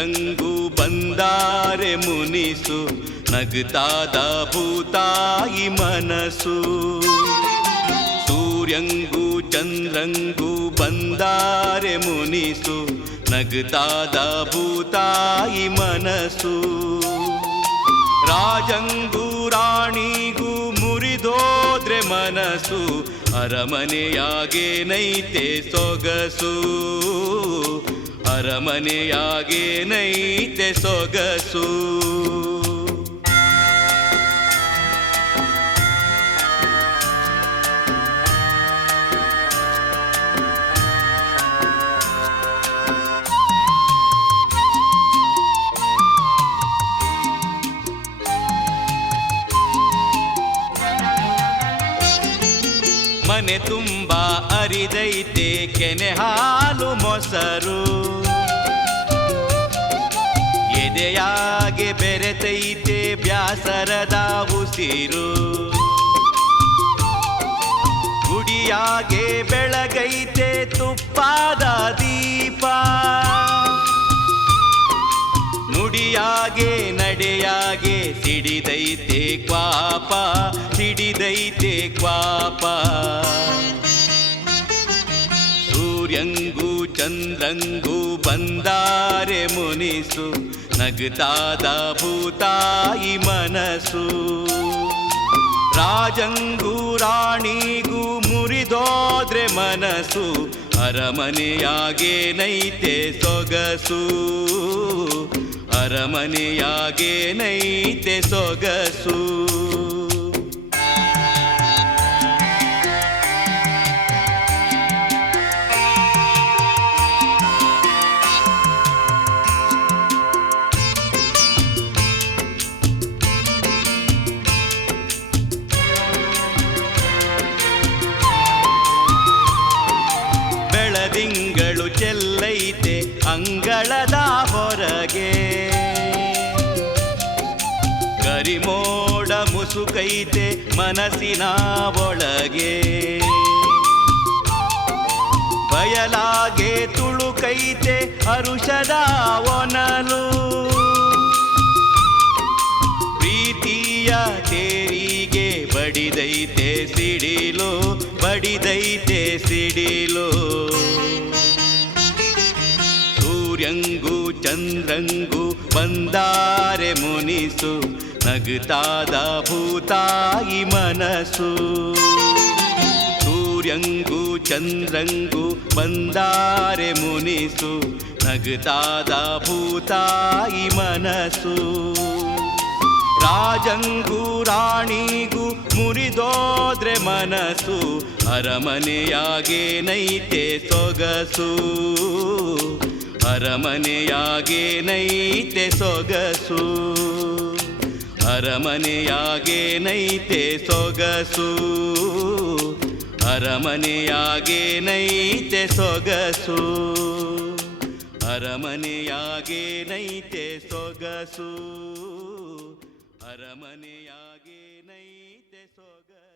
ಚಂದ್ರಂಗೂ ಬಂದಾರೆ ಮುನಿಸು ನಗುತ್ತಾದ ಭೂತಾಯಿ ಮನಸ್ಸು. ಸೂರ್ಯಂಗೂ ಚಂದ್ರಂಗೂ ಬಂದಾರೆ ಮುನಿಸು ನಗುತ್ತಾದ ಭೂತಾಯಿ ಮನಸ್ಸು. ರಾಜಂಗೂ ರಾಣಿಗೂ ಮುರಿದೋದ್ರೆ ಮನಸ್ಸು ಅರಮನೆಯಾಗೇನೈತೆ ಸೊಗಸು. ಅರಮನೆಯಾಗೇನೈತೆ ಸೊಗಸು. ಮನೆ ತುಂಬ ಅರಿದೈತೆ ಕೆನೆ ಹಾಲು ಮೊಸರು. ಎದೆಯಾಗೆ ಬೆರೆತೈತೆ ಬ್ಯಾಸರದ ಉಸಿರು. ಗುಡಿಯಾಗೆ ಬೆಳಗೈತೆ ತುಪ್ಪಾದ ದೀಪ. ನುಡಿಯಾಗೆ ನಡೆಯಾಗೆ ಸಿಡಿದೈತೆ ಕ್ವಾಪ ಸಿಡಿದೈತೆ ಕ್ವಾಪ. ಸೂರ್ಯಂಗೂ ಚಂದ್ರಂಗೂ ಬಂದಾರೆ ಮುನಿಸು ನಗುತ್ತಾದ ಭೂತಾಯಿ ಮನಸ್ಸು. ರಾಜಂಗೂ ರಾಣಿಗೂ ಮುರಿದೋದ್ರೆ ಮನಸ್ಸು ಅರಮನೆಯಾಗೇನೈತೆ ಸೊಗಸು. ಅರಮನೆಯಾಗೇನೈತೆ ಸೊಗಸು. ಬೆಳದಿಂಗಳು ಚೆಲ್ಲೈತೆ ಅಂಗಳದ ಹೊರಗೆ. ಕರಿಮೋಡ ಮುಸುಕೈತೆ ಮನಸ್ಸಿನ ಒಳಗೆ. ಬಯಲಾಗೆ ತುಳುಕೈತೆ ಹರುಷದ ಒನಲು. ಪ್ರೀತಿಯ ತೇರಿಗೆ ಬಡಿದೈತೆ ಸಿಡಿಲು ಬಡಿದೈತೆ ಸಿಡಿಲು. ಸೂರ್ಯಂಗೂ ಚಂದ್ರಂಗೂ ಬಂದಾರೆ ಮುನಿಸು ನಗುತ್ತಾದ ಭೂತಾಯಿ ಮನಸ್ಸು. ಸೂರ್ಯಂಗೂ ಚಂದ್ರಂಗೂ ಬಂದಾರೆ ಮುನಿಸು ನಗುತ್ತಾದ ಭೂತಾಯಿ ಮನಸ್ಸು. ರಾಜಂಗೂ ರಾಣಿಗೂ ಮುರಿದೋದ್ರೆ ಮನಸ್ಸು ಅರಮನೆಯಾಗೇನೈತೆ ಸೊಗಸು. ಅರಮನೆಯಾಗೇನೈತೆ ಸೊಗಸು. ಅರಮನೆಯಾಗೇನೈತೆ ಸೊಗಸು. ಅರಮನೆಯಾಗೇನೈತೆ ಸೊಗಸು. ಅರಮನೆಯಾಗೇನೈತೆ ಸೊಗಸು. ಅರಮನೆಯಾಗೇನೈತೆ ಸೊಗಸು.